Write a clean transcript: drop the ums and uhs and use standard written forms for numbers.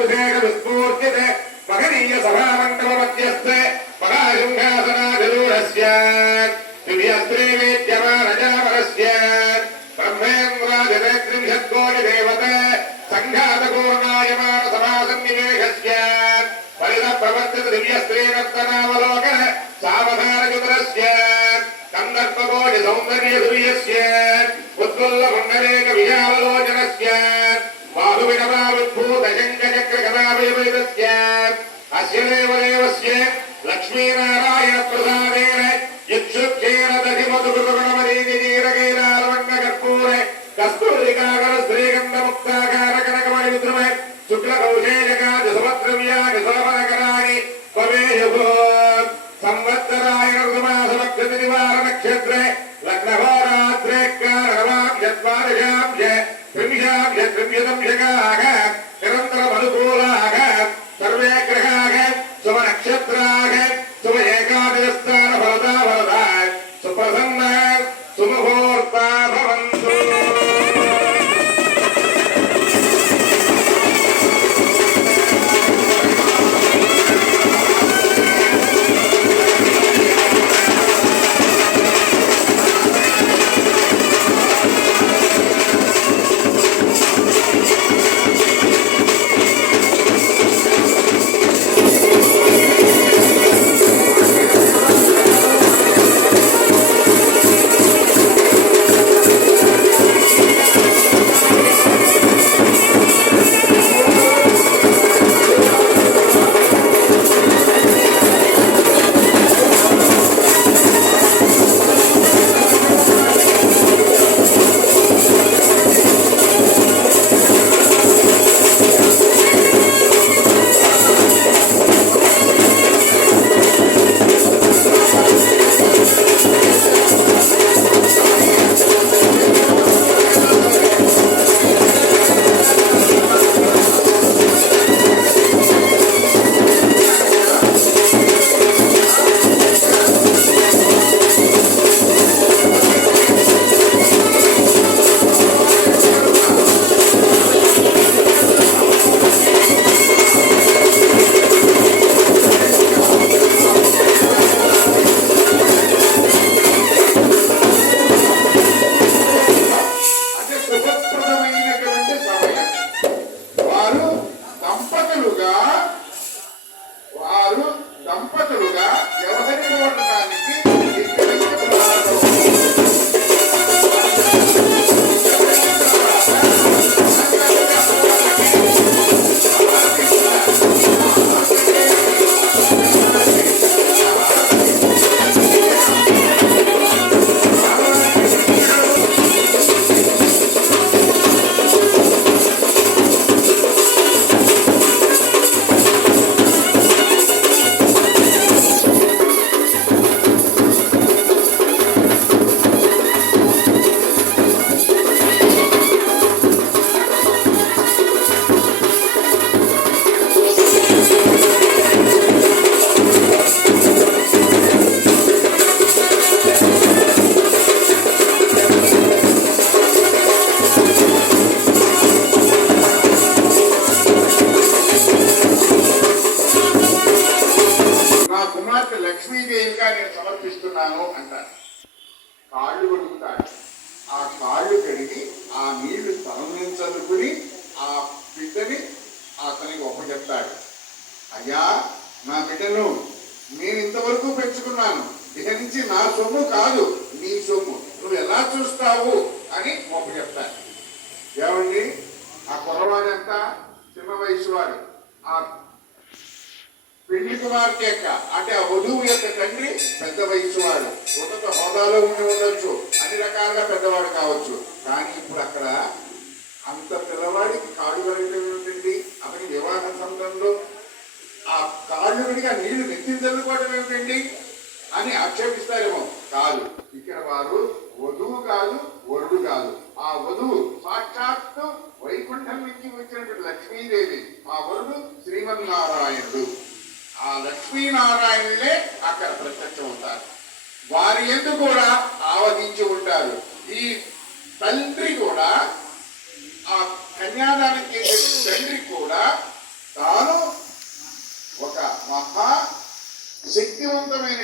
విశేష విస్ఫూర్తితే మహనీయ సభామండల మధ్యస్థే మహాసింహాసనాధిరూఢస్య దివ్యస్త్రీ వేద్యమానజామరస్య బ్రహ్మేంద్రాదివేత్రింశత్కోటి దేవతే సంఘాతపూర్ణాయమాన సమాసన్నివేశస్య పరిత ప్రవర్తిత దివ్యస్త్రీ నర్తనావలోకన సావధానయుతరస్య కందర్పకోటి సౌందర్య ధుర్యస్య ఉద్వల్ల మండలేక విశాలలోచనస్య బాహువినమావిద్భూత శంఖచక్రకథావైవేదస్య అస్య దేవదేవస్య లక్ష్మీనారాయణ ప్రసాదేన ఇక్షుక్షేణ దధిమధుకృతగుణమరీతిజీరకైరాలవన్నకర్పూరే కస్తూరికాకర శ్రీగంధముక్తాకార కనకమణి విద్రుమ శుక్లకౌశేయకాది సుభద్రవ్యాని సోమనకరాణి భవేయుభూత్ సంవత్సరాయణ ఋతుమాసవక్షతి నివార నక్షత్రే లగ్నహోరాత్రే కారణవాంశద్వాదశాంశ త్రింశాంశ త్రింశతంశకాః నిరంతరమనుకూలాః సర్వే గ్రహాః శుభనక్షత్రాః శుభ ఏకాదశస్థాన ఫలదా ఫలదా సుప్రసన్న సుముహూర్తా భవంతు. లక్ష్మీదేవిగా నేను సమర్పిస్తున్నాను అంటారు. కాళ్ళు కడుగుతాడు. ఆ కాళ్ళు కడిగి ఆ నీళ్లు తలంచలుకుని ఆ బిడ్డని అతనికి ఒప్పచెప్తాడు. అయ్యా, నా బిడ్డను నేను ఇంతవరకు పెంచుకున్నాను, ఇక నుంచి నా సొమ్ము కాదు నీ సొమ్ము, నువ్వు ఎలా చూస్తావు అని ఒప్పచెప్తాడు. ఏమండి, ఆ కుర్రవాడంతా చిన్న వయసు వాడు. ఆ పెళ్లి కుమార్తె యొక్క అంటే ఆ వధువు యొక్క తండ్రి పెద్ద వయసు వాడు, ఉన్నత హోదాలో ఉండి ఉండొచ్చు, అన్ని రకాలుగా పెద్దవాడు కావచ్చు. కానీ ఇప్పుడు అక్కడ అంత పిల్లవాడికి కాళ్ళు కడగడం ఏమిటండి? అతని వివాహ సమయంలో ఆ కాళ్ళు కడిగి ఆ నీళ్లు నెత్తి చల్లుకోవడం ఏమిటండి అని ఆక్షేపిస్తారేమో. కాదు, ఇక్కడ వారు వధువు కాదు, వరుడు కాదు. ఆ వధువు సాక్షాత్తు వైకుంఠం నుంచి వచ్చినటువంటి లక్ష్మీదేవి, ఆ వరుడు శ్రీమన్నారాయణుడు. ఆ లక్ష్మీనారాయణులే అక్కడ ప్రత్యక్షం అవుతారు. వారి యందు కూడా ఆవహించి ఉంటారు. ఈ తండ్రి కూడా, ఆ కన్యాదానం చేసే తండ్రి కూడా మహా శక్తివంతమైన